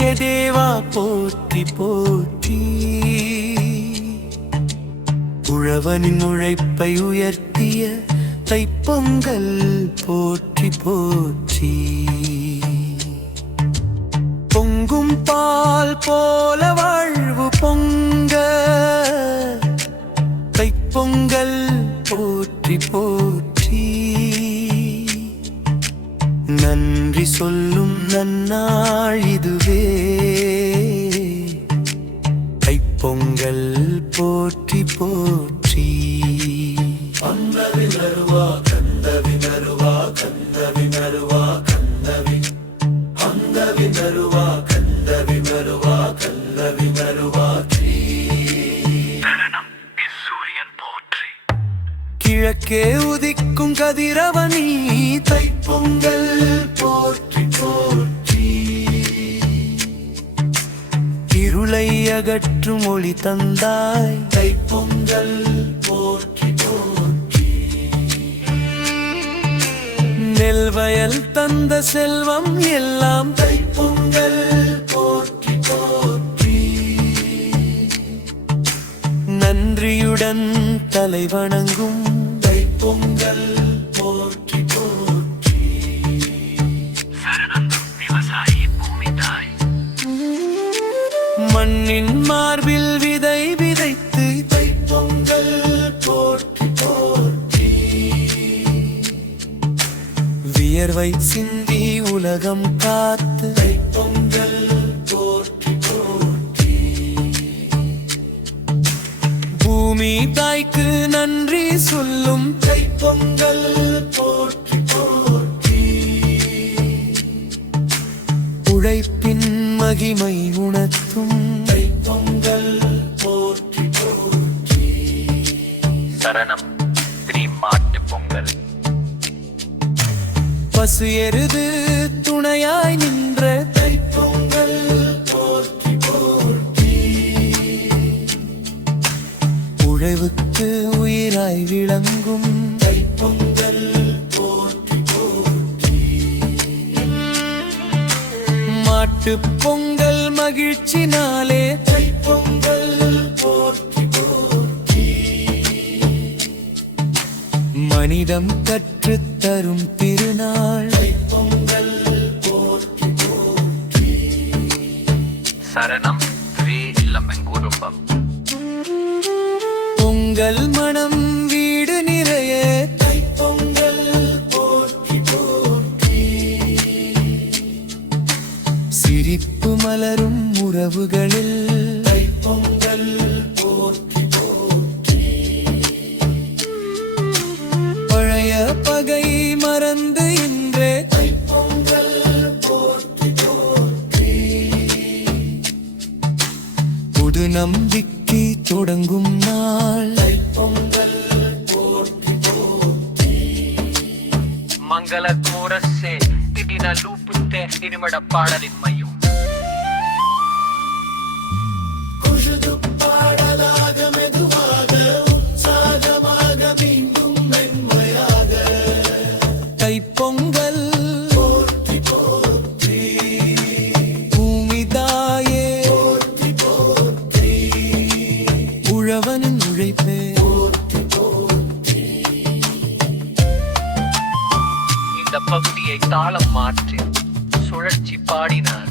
சூரிய தேவா போற்றி போற்றி. உழவனின் உழைப்பை உயர்த்திய தைப்பொங்கல் போற்றி போற்றி. பொங்கும் பால் போல வாழ்வு பொங்க. தைப்பொங்கல் போற்றி போற்றி. நன்றி சொல்லும் நன்னாள் இதுவே கைப்பொங்கல் போற்றி போற்றி கந்தவி நருவா கந்தவி நருவா கந்தவி நருவா கந்தவி கந்தவி நருவா கந்தவி நருவா கந்தவி நருவா கிழக்கே உதிக்கும் கதிரவனி தந்தாய். தைப்பொங்கல் போற்றி போற்றி. நெல் வயல் தந்த செல்வம் எல்லாம் தைப்பொங்கல் போற்றி போற்றி. நன்றியுடன் தலை வணங்கும் தைப்பொங்கல் போற்றி போற்றி. மண்ணின் மார்பில் வியர்வை சிந்தி உலகம் காத்து. தைப்பொங்கல் போற்றி போற்றி பூமி தாய்க்கு நன்றி சொல்லும். தைப்பொங்கல் போற்றி போற்றி உழைப்பின் மகிமை உணர்த்தும். பசு எருது துணையாய் நின்ற தைப்பொங்கல் போற்றி போற்றி. உழைவுக்கு உயிராய் விளங்கும் தைப்பொங்கல் போற்றி போற்றி. மாட்டு பொங்கல் மகிழ்ச்சி நாளே மனிதம் கற்றுத் தரும் திருநாள். சரணம் பொங்கல் மனம் வீடு நிறைய. தைப்பொங்கல் போற்றி போற்றி சிரிப்பு மலரும் உறவுகளில். தைப்பொங்கல் தொடங்கும் நாள். தைப்பொங்கல் மங்கள கோரஸே திடின லூப்புத்தே இனிமட பாடலின் மையம். இந்த பகுதியை தாளம் மாற்றி சுழற்சி பாடினார்.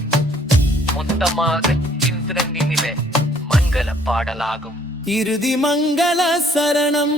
மொத்தமாக இந்திரன் நிமில மங்கள பாடலாகும். இறுதி மங்கள சரணம்.